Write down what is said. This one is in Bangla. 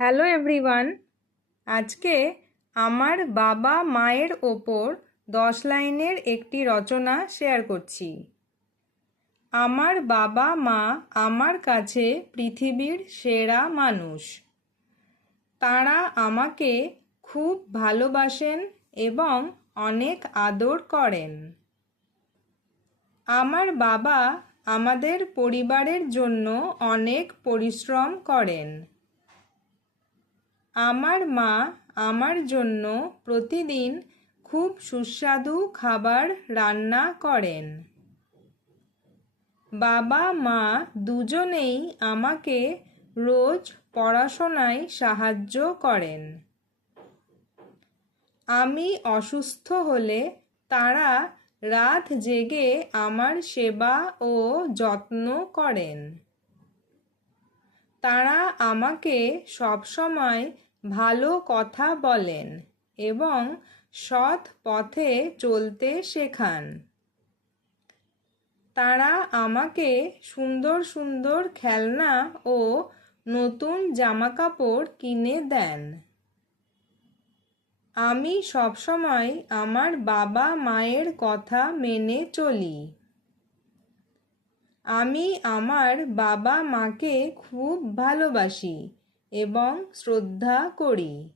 Hello everyone. আজকে আমার বাবা মায়ের ওপর 10 লাইনের একটি রচনা শেয়ার করছি। আমার বাবা মা আমার কাছে পৃথিবীর সেরা মানুষ। তারা আমাকে খুব ভালোবাসেন এবং অনেক আদর করেন। আমার বাবা আমাদের পরিবারের জন্য অনেক পরিশ্রম করেন। আমার মা আমার জন্য প্রতিদিন খুব সুস্বাদু খাবার রান্না করেন। বাবা মা দুজনেই আমাকে রোজ পড়াশোনায় সাহায্য করেন। আমি অসুস্থ হলে তারা রাত জেগে আমার সেবা ও যত্ন করেন। তারা আমাকে সবসময় ভালো কথা বলেন এবং সৎ পথে চলতে শেখান। তারা আমাকে সুন্দর সুন্দর খেলনা ও নতুন জামাকাপড় কিনে দেন। আমি সবসময় আমার বাবা মায়ের কথা মেনে চলি। আমি আমার বাবা মাকে খুব ভালোবাসি এবং শ্রদ্ধা করি।